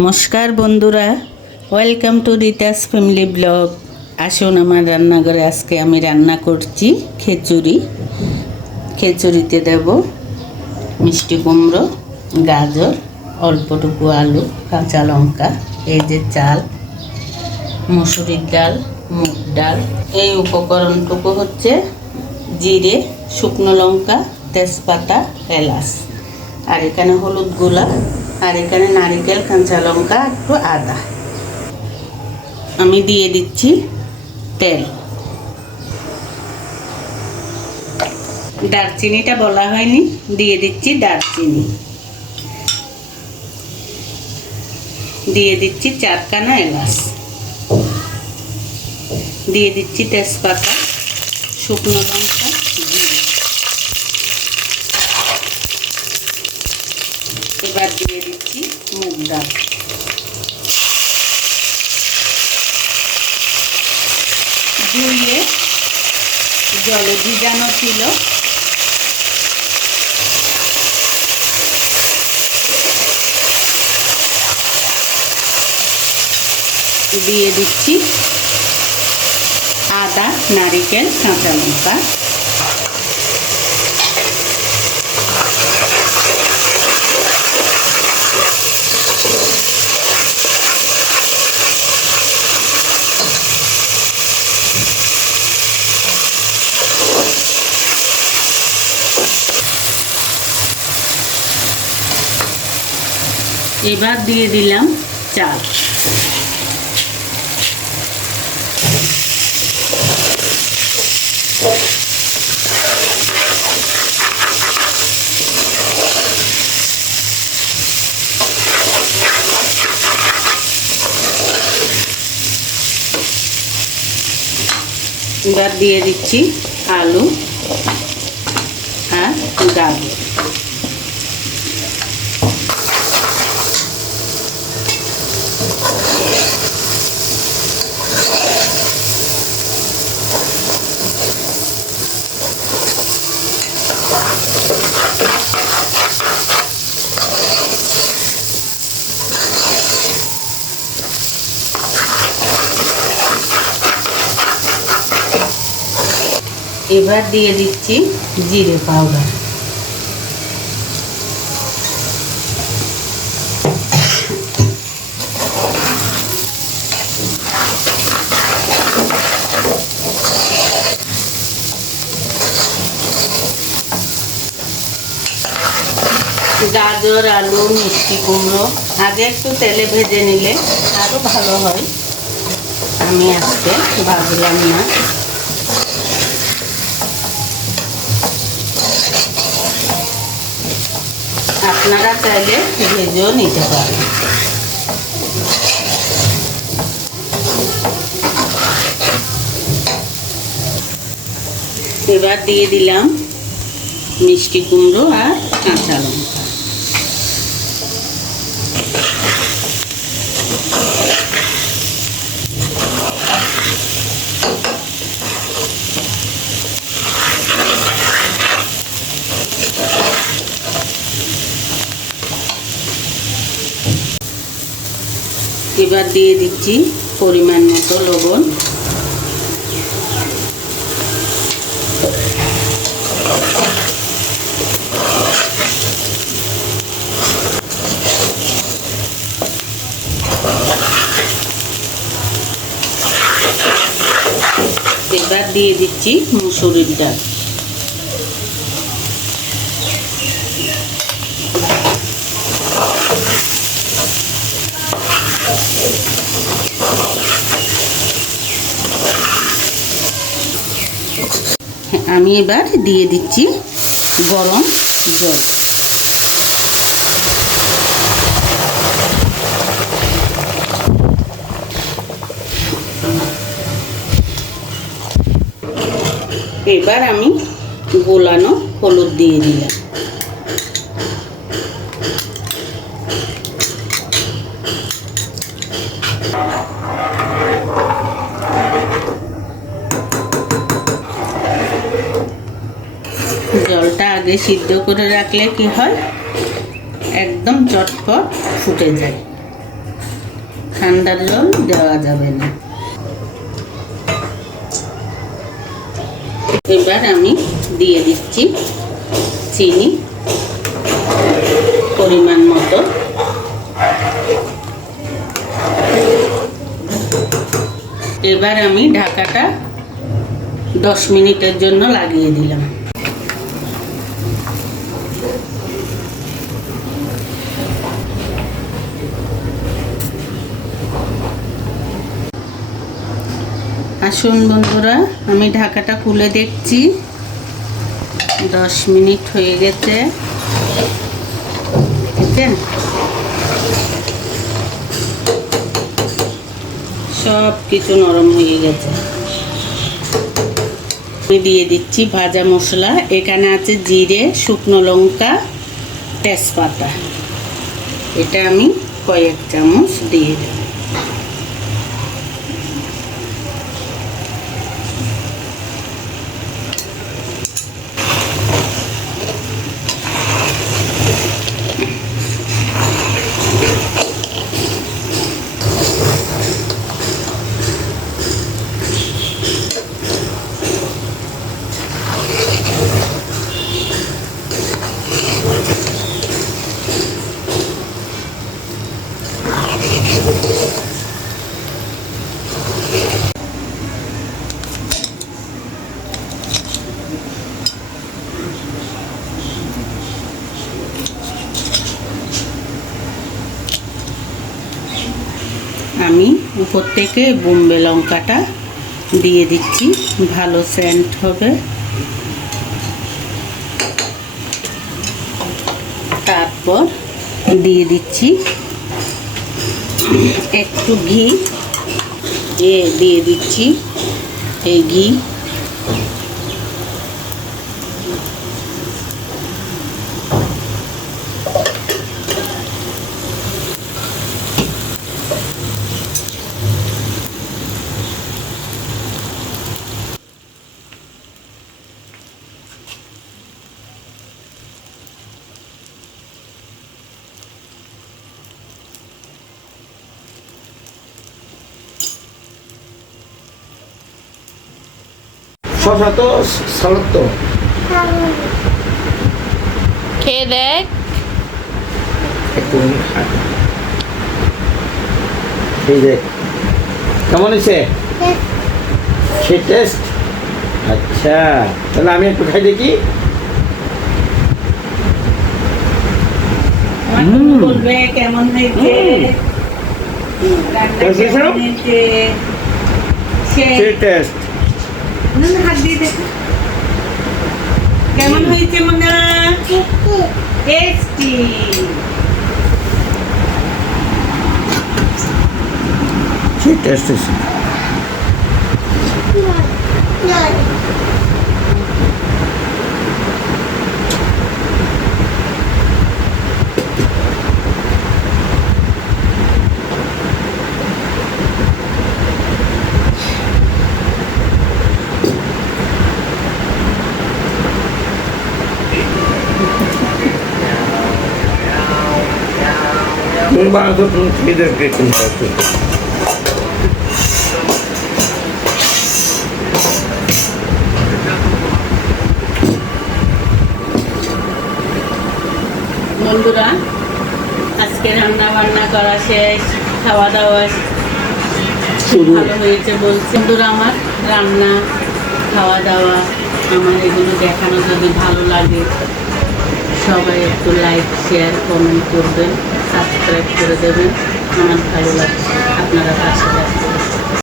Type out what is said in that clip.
নমস্কার বন্ধুরা welcome to Rita's family blog আসুন আমার রান্নাঘরে আজকে আমি রান্না করছি খিচুড়ি। খিচুড়িতে দেব মিষ্টি কুমড়ো, গাজর, অল্পটুকু আলু, কাঁচা লঙ্কা, এই যে চাল, মুসুরির ডাল, মুগ ডাল। এই উপকরণটুকু হচ্ছে জিরে, শুকনো লঙ্কা, তেজপাতা, এলাচ। আর এখানে হলুদ গুঁড়া। আর এখানে নারিকেল, কাঁচা লঙ্কা, একটু আদা। আমি দিয়ে দিচ্ছি তেল। দারচিনিটা বলা হয়নি, দিয়ে দিচ্ছি দারচিনি। দিয়ে দিচ্ছি চারখানা এলাচ। দিয়ে দিচ্ছি তেজপাতা, শুকনো লঙ্কা জিরে এবার দিয়ে দিচ্ছি মুগ ডাল। ধুয়ে জলে ভিজানো ছিল। দিয়ে দিচ্ছি আদা নারিকেল কাঁচা লঙ্কা। এবার দিয়ে দিলাম চাল এবার দিয়ে দিচ্ছি আলু আর গাজর। এবার দিয়ে দিচ্ছি জিরে পাউডার। গাজর, আলু, মিষ্টি কুমড়ো, আগে একটু তেলে ভেজে নিলে আরও ভালো হয়। আমি আজকে ভাজলাম না। আপনারা চাইলে ভেজেও নিতে পারেন। এবার দিয়ে দিলাম মিষ্টি কুমড়ো আর কাঁচা লঙ্কা। এবার দিয়ে দিচ্ছি পরিমাণ মতো লবণ। এবার দিয়ে দিচ্ছি মুসুরির ডাল। আমি এবার দিয়ে দিচ্ছি গরম জল। এবার আমি গোলানো হলুদ দিয়ে দিলাম। আগে সিদ্ধ করে রাখলে কি হয়? একদম চটপট ফুটে যায়। ঠান্ডার জল দেওয়া যাবে না। এবার আমি দিয়ে দিচ্ছি চিনি পরিমাণ মতো। এবার আমি ঢাকাটা দশ মিনিটের জন্য লাগিয়ে দিলাম। আসুন বন্ধুরা, আমি ঢাকাটা খুলে দেখছি। দশ মিনিট হয়ে গেছে। দেখেছেন সব কিছু নরম হয়ে গেছে। আমি দিয়ে দিচ্ছি ভাজা মশলা। এখানে আছে জিরে, শুকনো লঙ্কা, তেজপাতা। এটা আমি কয়েক চামচ দিয়ে দেব। আমি উপর থেকে বোম্বে লঙ্কাটা দিয়ে দিচ্ছি। ভালো সেন্ট হবে। তারপর দিয়ে দিচ্ছি একটু ঘি। দিয়ে দিচ্ছি এই ঘি। শশা তো সালাদ তো খেয়ে দেখ। এই যে কেমন হয়েছে? সে টেস্ট আচ্ছা তাহলে আমি একটু খাই দেখি। বলবে কেমন হয়েছে? টেস্ট হাত দিয়ে দেখো। কেমন হয়েছে মনা? টেস্টি সে টেস্ট হয়েছে বন্ধুরা আজকে রান্না বান্না করা শেষ খাওয়া দাওয়া ভালো হয়েছে বলছে। বন্ধুরা আমার রান্না খাওয়া দাওয়া আমার এগুলো দেখানো যদি ভালো লাগে সবাই একটু লাইক শেয়ার কমেন্ট করবেন। সাবস্ক্রাইব করে দেবেন। আমার ভালো লাগছে আপনারা পাশে